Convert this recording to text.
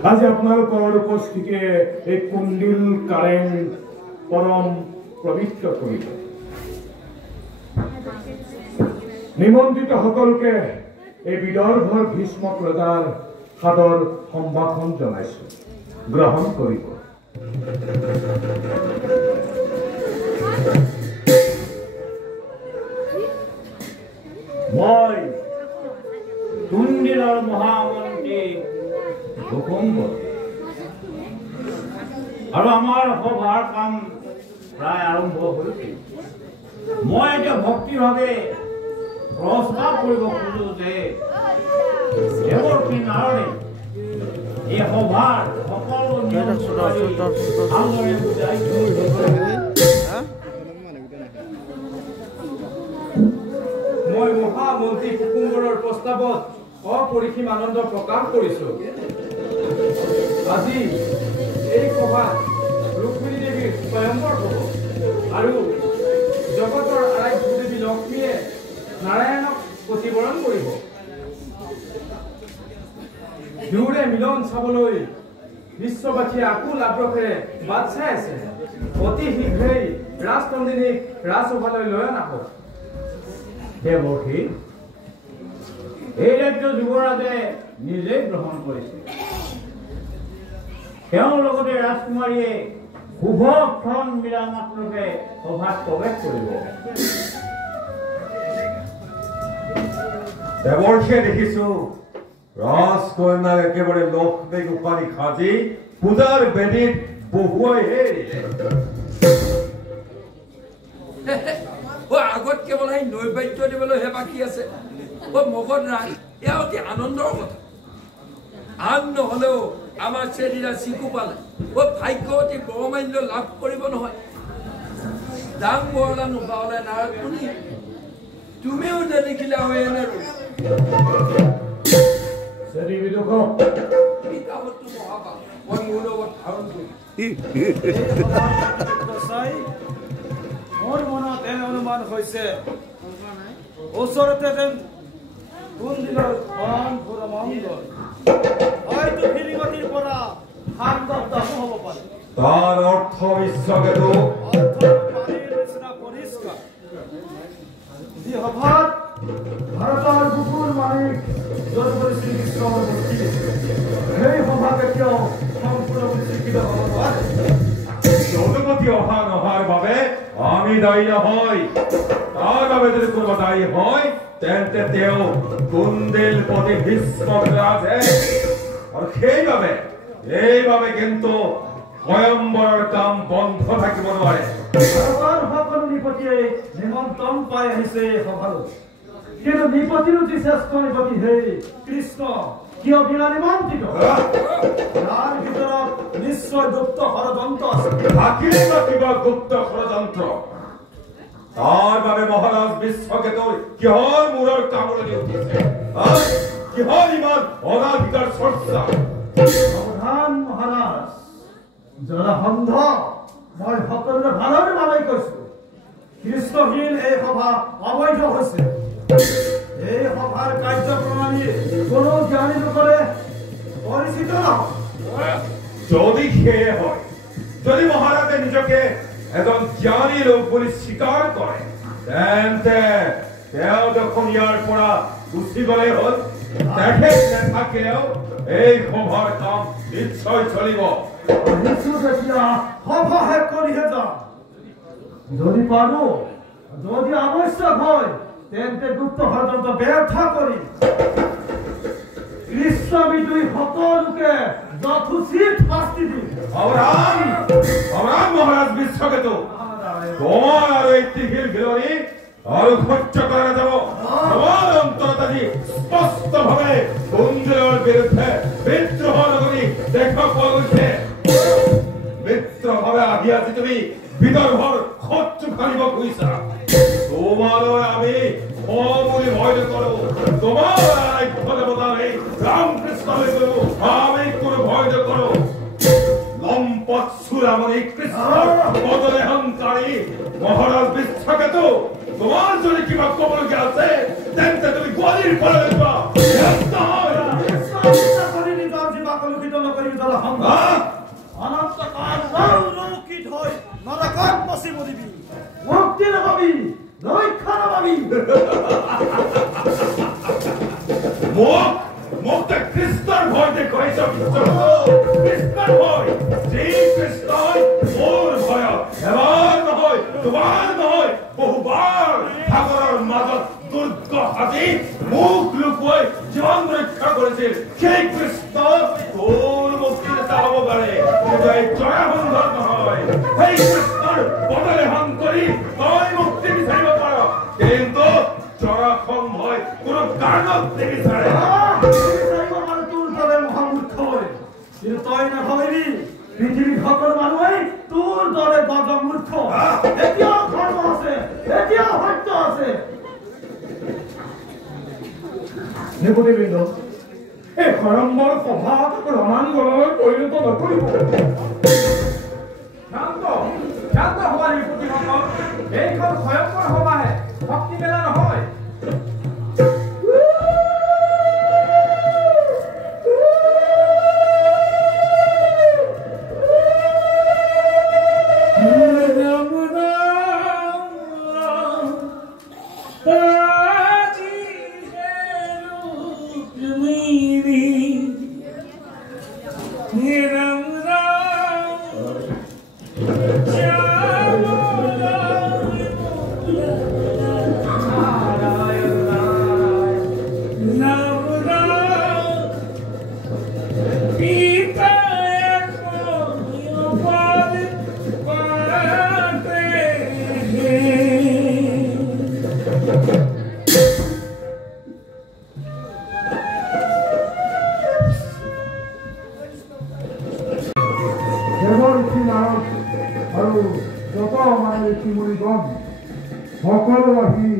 आज आपनालोकर उपस्थितिये एक कुंडिल कारें परम पवित्र करिल निमंत्रित सकलोके এই বিদৰ্ভৰ ভীষ্মক ৰজাৰ সাদৰ সম্ভাষণ জনাইছো গ্ৰহণ কৰিব মই কুণ্ডিলৰ মহামন্ত্ৰী হুকুম্বৰ আৰু আমাৰ সভাৰ কাম প্ৰায় আৰম্ভ হৈছে মই এতিয়া ভক্তিভাৱে প্ৰস্তাৱ কৰিব খোজো যে দেৱকী নাৰায়ণে এই সভাৰ সকলো নিয়ম ভালদৰে বুজাই মই মহামন্ত্ৰী হুকুম্বৰৰ প্ৰস্তাৱত অপৰিসীম আনন্দ প্ৰকাশ কৰিছো আজি এই সভা ৰুক্মিণী দেৱীৰ স্বয়ম্বৰ হ'ব আৰু জগতৰ আৰাধ্য দেৱী লক্ষ্মীয়ে নাৰায়ণক প্ৰতিবৰণ কৰিব দুয়োৰে মিলন চাবলৈ বিশ্ববাসীয়ে আকুল আগ্ৰহেৰে বাট চাই আছে অতি শীঘ্ৰেই ৰাজনন্দিনীক ৰাজসভালৈ লৈ অনা হ'ব দেৱকী এই ৰাজ্য যুৱৰাজে নিজে গ্ৰহণ কৰিছে তেওঁৰ লগতে ৰাজকুমাৰীয়ে শুভ ক্ষণ মিলা মাত্ৰকে সভাত প্ৰৱেশ কৰিব দেৱৰ্ষিয়ে দেখিছো ৰাজকন্যাক একেবাৰে লক্ষ্মী গোপানী সাজি পূজাৰ বেদীত বহুৱাই আগত কেৱল এই নৈবেদ্য দিবলৈহে বাকী আছে মগধ ৰাজ এয়া অতি আনন্দৰ কথা আন নহলেও আমাৰ চেৰিৰা চিকু পালে ভাগ্যৱতী বৰমান্য লাভ কৰিব নহয় ডাং বৰলা নোপালে নাৰায়ণ শুনি তুমিও নেদেখিলা হয় এনে মোৰ মনত এনে অনুমান হৈছে ওচৰতে যেন কুণ্ডিলৰ মংগল হয়তো ফিৰিঙতিৰ পৰা হ'ব পাৰে তাৰ অৰ্থ বিশ্বকেতু পৰিষ্কাৰ যি সভাত ভাৰতৰ বুকুৰ মালিক শ্ৰীকৃষ্ণৰ মূৰ্তি সেই সভা কেতিয়াও সম্পূৰ্ণ স্বীকৃত হ'ব নোৱাৰে যদুপতি অহা নহাৰ বাবে আমি দায়ী নহয় তাৰ বাবে যদি কোনোবা দায়ী হয় তেন্তে তেওঁ কুণ্ডিল পতি ভীষ্মক ৰাজে আৰু এইভাবে কিন্তু স্বয়ম্বৰৰ কাম বন্ধ থাকিব নোৱাৰে ভাৰতৰ সকলো নিপতিয়ে নিমন্ত্ৰণ পাই আহিছে সভালৈ কিন্তু নিপতিৰো যি শ্ৰেষ্ঠ নিপতি সেই কৃষ্ণ কিয় বিনা নিমন্ত্ৰিত তাৰ ভিতৰত নিশ্চয় গুপ্ত ষড়যন্ত্ৰ আছে থাকিলে বা কিবা গুপ্ত ষড়যন্ত্ৰ তাৰ বাবে মহাৰাজ বিশ্বকেতুৰ কিহৰ মূৰৰ কামুৰনি উঠিছে কিহৰ ইমান অনাধিকাৰ চৰ্চা সাৱধান মহাৰাজ জৰাসন্ধ মই সকলোৰে ভালৰ বাবে কৈছো কৃষ্ণহীন এই সভা অবৈধ হৈছে এই সভাৰ কাৰ্যপ্ৰণালী কোনো জ্ঞানী লোকৰে পৰিচিত নহয় যদি সেয়ে হয় যদি মহাৰাজে নিজকে এজন জ্ঞানী লোক বুলি স্বীকাৰ কৰে তেন্তে তেওঁ দেখোন ইয়াৰ পৰা গুচি গ'লেই হ'ল তেখেত নাথাকিলেও এই সভাৰ কাম নিশ্চয় চলিব। আহিছো যেতিয়া সভা শেষ কৰিহে যাম। যদি পাৰো, যদি আৱশ্যক হয় তেন্তে গুপ্ত ষড়যন্ত্ৰ ব্যৰ্থ কৰিম। কৃষ্ণবিদ্ৰোহী সকলোকে যথোচিত শাস্তি দিম। অবৰাম মহাৰাজ বিশ্বকেতু, তোমাৰ আৰু এই টিঘিল ঘিলনি আৰু সহ্য কৰা নাযাব। তোমাৰ অন্তৰত আজি স্পষ্টভাৱে কুন্দেলৰ বিৰুদ্ধে বিদ্ৰোহ নগৰী দেখা পোৱা গৈছে। মিত্ৰভাৱে আহি আজি তুমি বিদৰ্ভৰ শত্ৰু খালিব খুজিছা। তোমালৈ আমি বুলি ভয় নকৰো। তোমাৰ আৰাধ্য দেৱতা আমি ৰামকৃষ্ণলৈ কৰো, আমি কোনো ভয় নকৰো। লম্পট চূড়ামণি কৃষ্ণৰ বদলে হংকাৰী মহাৰাজ বিশ্বকেতু, তোমাৰ যদি কিবা কবলগীয়া আছে তেন্তে তুমি গোৱালিৰ পৰা যোৱা। মুক্তি নাপাবি, ৰক্ষা নাপাবি। মোক কৃষ্ণৰ ভয় দেখুৱাইছ। কৃষ্ণৰ ভয়, যি কৃষ্ণই মোৰ ভয়ত এবাৰ নহয়, দুবাৰ নহয়, বহুবাৰ সাগৰৰ মাজত দুৰ্গ সাজি মুখ লুকুৱাই জীৱন ৰক্ষা কৰিছিল, সেই কৃষ্ণ তোৰ মুক্তিদাতা হ'ব পাৰে, কিন্তু এই জয়াবন্ধৰ নহয়। সেই কৃষ্ণৰ বদলে কৰি তই মুক্তি বিচাৰিব পাৰ, কিন্তু জৰাসন্ধই কোনো কাৰণত নিবিচাৰে। কিন্তু তই নাভাবিবি পৃথিৱীৰ সকলো মানুহেই তোৰ দৰে গজমূৰ্খ। এতিয়াও ধৰ্ম আছে, এতিয়াও সত্য আছে। নিপতিবৃন্দ, এই স্বয়ম্বৰ সভা ৰণাংগণলৈ পৰিণত নকৰিব। শান্ত হোৱা নিপতিসকল, এইখন স্বয়ম্বৰ সভাহে, ভক্তি মেলা নহয়। সকলো আহি